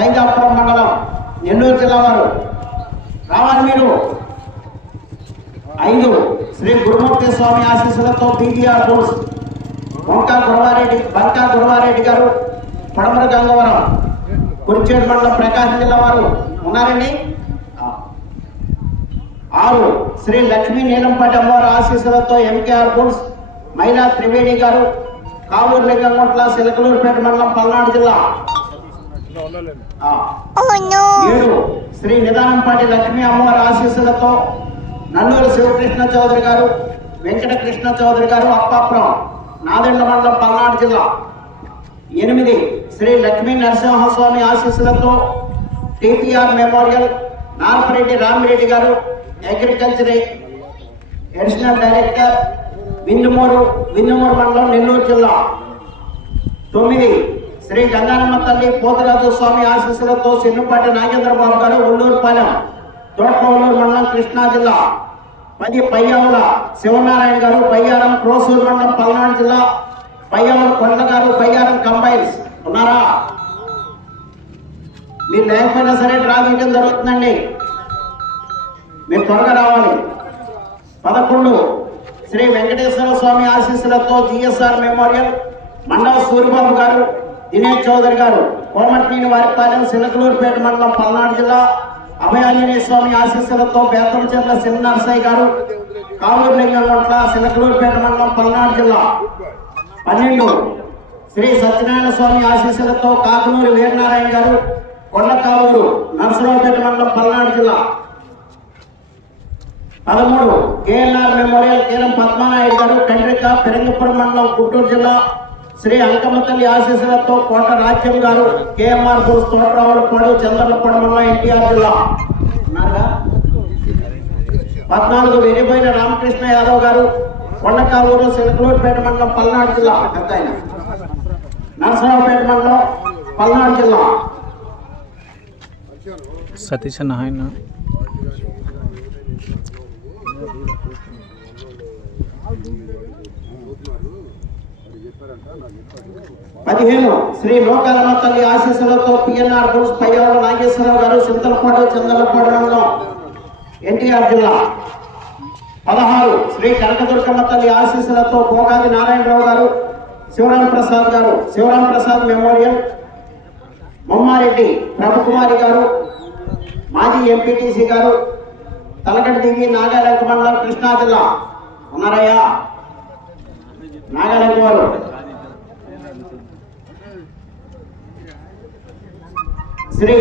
సైదాపురం మండలం నెల్లూరు జిల్లా వారు. రావాలి మీరు. ఐదు శ్రీ గురుమూర్తి స్వామి ఆశీస్సులతో బీబీఆర్ బోర్డ్స్. వంకా గురవారెడ్డి బంకా గురవారెడ్డి గారు పడమర గంగవరం కురిచేడు మండలం ప్రకాశం జిల్లా వారు ఉన్నారండి. ఆరు శ్రీ లక్ష్మీ నీలంపాటి అమ్మవారి ఆశీస్సులతో ఎంకేఆర్ బోర్డ్స్ మహిళా త్రివేణి గారు కావూరు లింగంకొట్ల సిలకలూరుపేట మండలం పల్నాడు జిల్లా. ఏడు శ్రీ నిదానంపాటి లక్ష్మీ అమ్మవారి ఆశీస్సులతో నల్లూరు శివకృష్ణ చౌదరి గారు వెంకట కృష్ణ చౌదరి గారు అప్పాపురం నాదెండ్ల మండలం పల్నాడు జిల్లా. ఎనిమిది శ్రీ లక్ష్మీ నరసింహస్వామి ఆశీస్సులతో TPR memorial Narapareddy Ramireddy garu agriculture additional director Vindumuru Vindumuru మండలం నెల్లూరు జిల్లా. తొమ్మిది శ్రీ గంగారమ్మ తల్లి పోతరాజు స్వామి ఆశీస్సులతో చెన్నుపాటి నాగేంద్రబాబు గారు ఉల్లూరుపాలెం తోటకొల్లూరు మండలం కృష్ణా జిల్లా పది పయ్యావుల శివనారాయణ గారు పయ్యారం క్రోసూరు మండలం పల్నాడు జిల్లా పయ్యావుల కొండ గారు పయ్యారం కంబైన్స్. ఉన్నారా? మీరు లేకపోయినా సరే డ్రా చేయడం జరుగుతుందండి. మీరు త్వరగా రావాలి. పదకొండు శ్రీ వెంకటేశ్వర స్వామి ఆశీస్సులతో జిఎస్ఆర్ మెమోరియల్ మండల సూరిబాబు గారు దినేష్ చౌదరి గారు కోమటినేని వారిపాలెం సిలకలూరుపేట మండలం పల్నాడు జిల్లా అభయాంజనేయ స్వామి ఆశీస్సులతో బేతంచెర్ల నరసయ్య గారు కావూరు లింగంకొట్ల సిలకలూరుపేట మండలం పల్నాడు జిల్లా. పన్నెండు శ్రీ సత్యనారాయణ స్వామి ఆశీస్సులతో కాకునూరు వీరనారాయణ గారు కొండకావూరు నరసరావుపేట మండలం పల్నాడు జిల్లా. పదమూడు కేఎల్ఆర్ మెమోరియల్ కేరం పద్మనాయుడు గారు కండ్రిక పెరంగపురం మండలం గుంటూరు జిల్లా. శ్రీ అంకమ్మతల్లి ఆశీస్సులతో కోట రాజ్యం గారు కేఎంఆర్ పూర్ తోటరావులపాడు చంద్రలపాడు మండలం ఎన్టీఆర్ జిల్లా. పద్నాలుగు వెరిపోయిన రామకృష్ణ యాదవ్ గారు కొండకావూరు సిలకలూరుపేట మండలం పల్నాడు జిల్లా. పెద్ద ఆయన. నరసరావుపేట మండలం పల్నాడు జిల్లా. సతీష్ నాయన Thank you. పదిహేను శ్రీ లోకాలమ్మ తల్లి ఆశీస్సులతో పిఎన్ఆర్ బుల్స్ పయ్యాల నాగేశ్వరరావు గారు చింతలపాడు చందలపాడు ఎన్టీఆర్ జిల్లా. పదహారు శ్రీ కనకదుర్గమ్మ తల్లి ఆశీస్సులతో భోగాది నారాయణరావు గారు శివరాం ప్రసాద్ గారు శివరాం ప్రసాద్ మెమోరియల్. బొమ్మారెడ్డి ప్రభుకుమారి గారు మాజీ ఎంపీటీసీ గారు తలకటి దిగి నాగాలంక మండలం కృష్ణా జిల్లా. ఉన్నారయ్యా? నాగాలంక వారు శ్రీ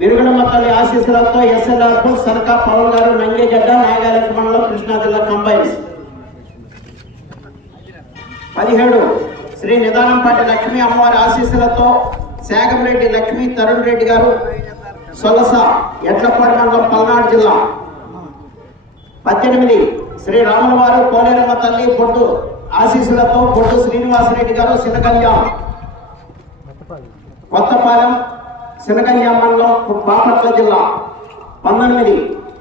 విరుగుడమ్మ తల్లి ఆశీస్సులతో ఎస్ఎల్ఆర్ సరకా పవన్ గారు నంగేగడ్డ నాగాలంక మండలం కృష్ణా జిల్లా కంబైన్స్. పదిహేడు శ్రీ నిదానంపాటి లక్ష్మీ అమ్మవారి ఆశీస్సులతో శాగంరెడ్డి లక్ష్మీ తరుణ్ రెడ్డి గారు సొలస ఎడ్లపాడు మండలం పల్నాడు జిల్లా. పద్దెనిమిది శ్రీ రాముల వారు కోలేరమ్మ తల్లి బొడ్డు ఆశీస్సులతో బొడ్డు శ్రీనివాసరెడ్డి గారు సినకల్యాం. కొత్తపాలెం సినకల్యాం మండలం బాపట్ల జిల్లా పంతొమ్మిది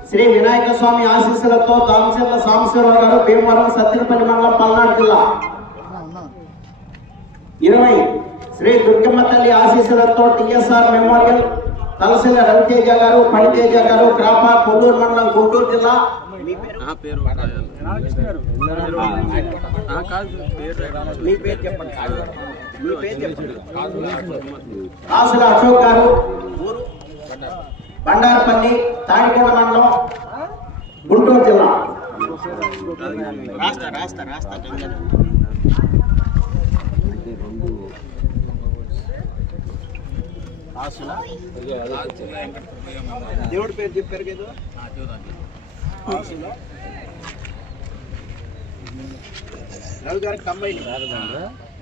శ్రీ వినాయక స్వామి ఆశీస్సులతో దామచర్ల సాంబశివరావు గారు భీమవరం సత్తినపల్లి మండలం పల్నాడు జిల్లా. ఇరవై. శ్రీ దుర్గమ్మ తల్లి ఆశీస్సులతో టిఎస్ఆర్ మెమోరియల్ తలసిల రవితేజ గారు పడితేజ గారు క్రాప కొల్లూరు మండలం గుంటూరు జిల్లా. మీ పేరు చెప్పండి. కాసుల అశోక్ గారు బండారపల్లి తాడికోట మండలం గుంటూరు జిల్లా. రాస్తా రాస్తా రాస్తా కాసుల? దేవుడి పేరు చెప్పారు కదా రవి గారికి కంబైన్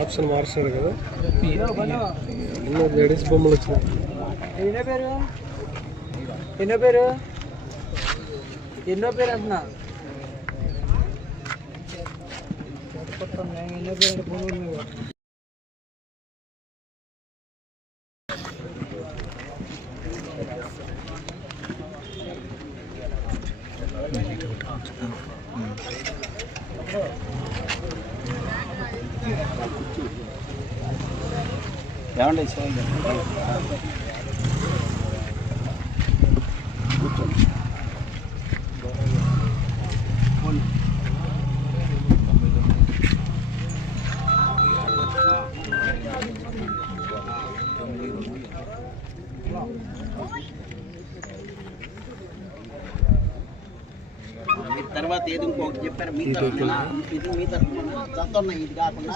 ఆప్షన్ మారుస్తాడు కదా ఎన్నో లేడీస్ బొమ్మలు వచ్చినాయి ఎన్నో పేరు ఎన్నో పేరు ఎన్నో పేరు అంటున్నా ఎన్నో పేరు అంటే ఫోన్ ఏమండి? మీరు తర్వాత ఏది ఇంకొకటి చెప్పారు. మీ తరఫున. ఇది మీ తరఫున. ఇది కాకుండా.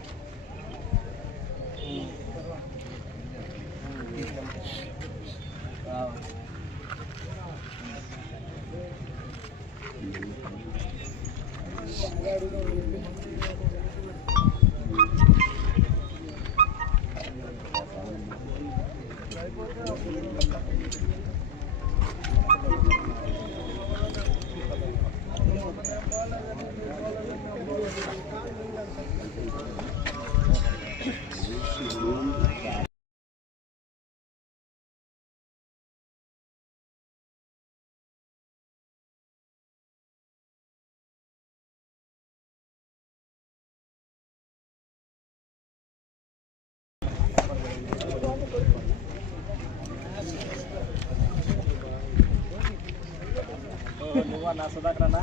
करना सदा करना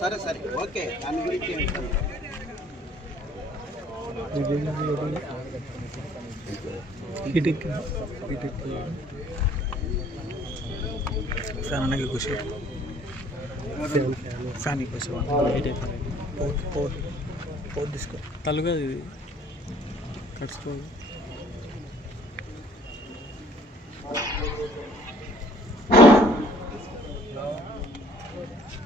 సరే సరే ఓకే దాని గురించి ఫ్యాన్కి కుష ఫ్యాన్ కుష పోతు పోతు పోతు తీసుకో తలుగా ఇది కట్టుకోవాలి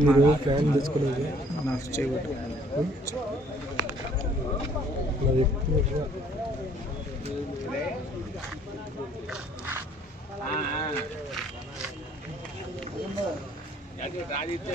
ఈరోజు ప్లాన్ తీసుకునేది నాకు చేయబట్టు రాజిత్య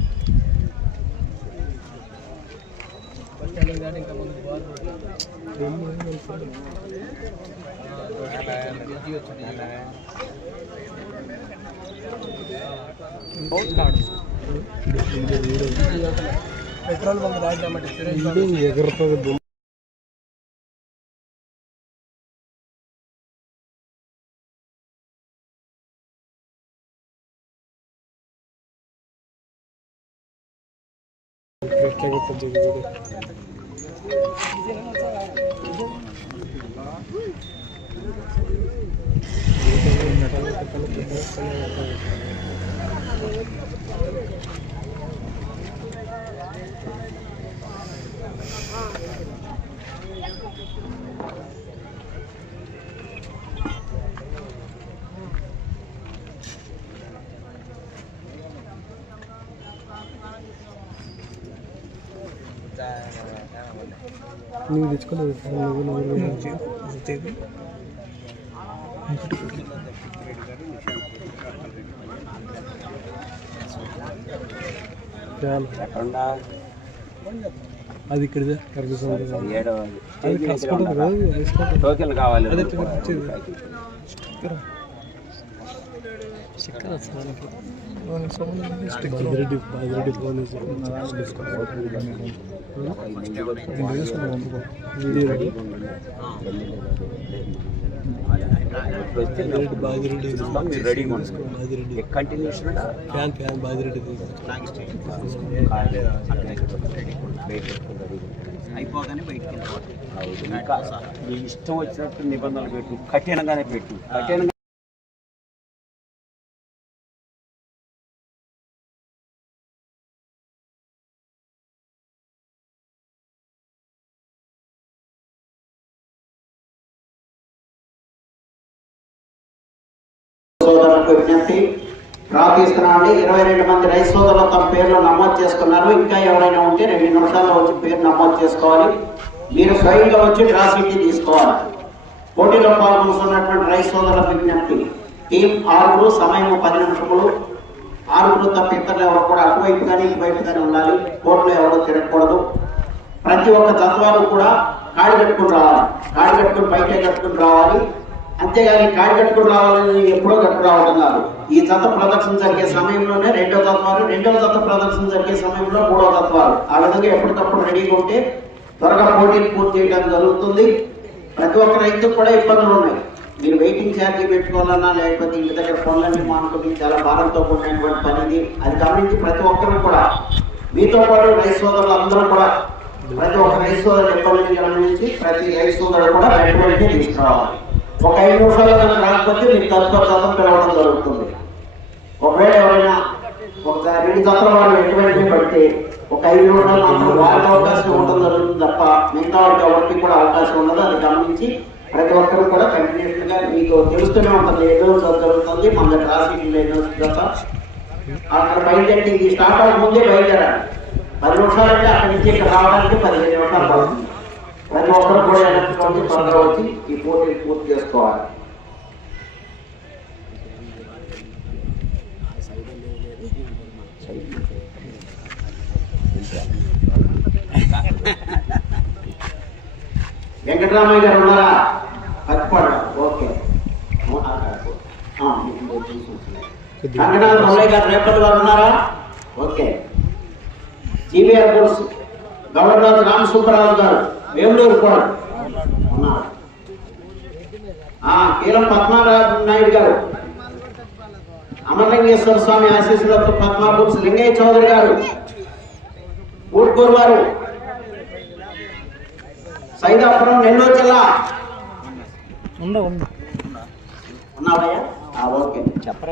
పెట్రోల్ బంక్ రాజామంటే ఇది ఎగురుతుంది బొమ్మ ఎట్లా కొట్టద్దు ఇది కూడా. నువ్వు తెచ్చుకోలేదు నువ్వు నువ్వు చాలు. అది ఇక్కడ టోకెన్ కావాలి అది కంటిన్యూషన్ ఫ్యాన్ ఫ్యాన్ బాజిరెడ్డి అయిపోగానే బయటికి నీ ఇష్టం వచ్చినట్టు నిబంధనలు పెట్టు. కఠినంగానే పెట్టు. కఠినంగా సోదరులకు విజ్ఞప్తి. ప్రార్థిస్తున్నామండి. ఇరవై రెండు మంది రైతు సోదరులు తమ పేర్లు నమోదు చేసుకున్నారు. ఇంకా ఎవరైనా ఉంటే రెండు నిమిషాల్లో వచ్చి పేరు నమోదు చేసుకోవాలి. మీరు స్వయంగా వచ్చి డ్రా తీసుకోవాలి. పోటీలో పాల్గొంటున్నటువంటి రైతు సోదరుల విజ్ఞప్తి. టీం ఆరుగురు సమయం పది నిమిషములు. ఆరుగురు తప్ప ఇతరులు ఎవరు కూడా అటువైపు కానీ ఇటువైపు కానీ ఉండాలి. కోర్టులో ఎవరు తిరగకూడదు. ప్రతి ఒక్క తత్వాలు కూడా కాడి కట్టుకుని రావాలి. కాడి కట్టుకుని బయట కట్టుకుని రావాలి. అంతేగాని కాడి కట్టుకుని రావాలని ఎప్పుడో కట్టుకురావాలన్నారు కాదు ఈ తత్వ ప్రదర్శన జరిగే సమయంలోనే రెండో తత్వాలు రెండవ తత్వ ప్రదర్శన జరిగే సమయంలో మూడో తత్వాలు. ఆ విధంగా ఎప్పటికప్పుడు రెడీగా ఉంటే త్వరగా పోటీలు పూర్తి చేయడం జరుగుతుంది. ప్రతి ఒక్క రైతుకు కూడా ఇబ్బందులు ఉన్నాయి. మీరు వెయిటింగ్ ఛార్జీ పెట్టుకోవాలన్నా లేకపోతే ఇంటి దగ్గర పనులన్నీ మానుకుని చాలా భారంతో కూడినటువంటి పనిది అది గమనించి ప్రతి ఒక్కరు కూడా మీతో పాటు రైతు సోదరులు అందరూ కూడా ప్రతి ఒక్క రైతు సోదరు ఇబ్బందిని గమనించి ప్రతి రైతు సోదరు కూడా వెంటనే తీసుకురావాలి. ఒక ఐదు నిమిషాలు కనుక రాకపోతే మీకు తదుపరి శాతం పిలవడం జరుగుతుంది. ఒకవేళ ఎవరైనా ఒక రెండు జతల వాళ్ళు ఎటువంటి పడితే ఒక ఐదు నిమిషాలు మాత్రం వాళ్ళకి అవకాశం ఉండడం జరుగుతుంది తప్ప మిగతా వాళ్ళకి ఎవరికి కూడా అవకాశం ఉండదు. అది గమనించి ప్రతి ఒక్కరు కూడా కంటిన్యూస్గా మీకు తెలుస్తూనే ఉంటుంది. ఏదో జరుగుతుంది. మన ట్రాఫిక్ లేని జత అక్కడ బయలుదేరి స్టార్ట్ అవ్వకముందే బయలుదేరాలి. పది నిమిషాలు అంటే అక్కడి నుంచి ఇక్కడ రావడానికి పదిహేను నిమిషాలు పడుతుంది. ప్రతి ఒక్కరు కూడా ఎలక్ట్రిక్ త్వరగా వచ్చి ఈ పోటీ పూర్తి చేసుకోవాలి వెంకటరామయ్య గారు ఉన్నారా పచ్చిపాడు ఓకే రంగనాథ్ మల్లయ్య గారు రేపటి వారు ఉన్నారా ఓకే జీవీఆర్ బుల్స్ గవర్నరాజు రామసుబ్బరావు గారు వేములూరు కూడా కీలం పద్మారాజు నాయుడు గారు. అమరలింగేశ్వర స్వామి ఆశీస్సులతో పద్మా బుల్స్ లింగయ్య చౌదరి గారు. ఊట్కూరు వారు. సైదాపురం నెల్లూరు జిల్లా. ఉన్నావయ్యా? ఓకే. చెప్పరా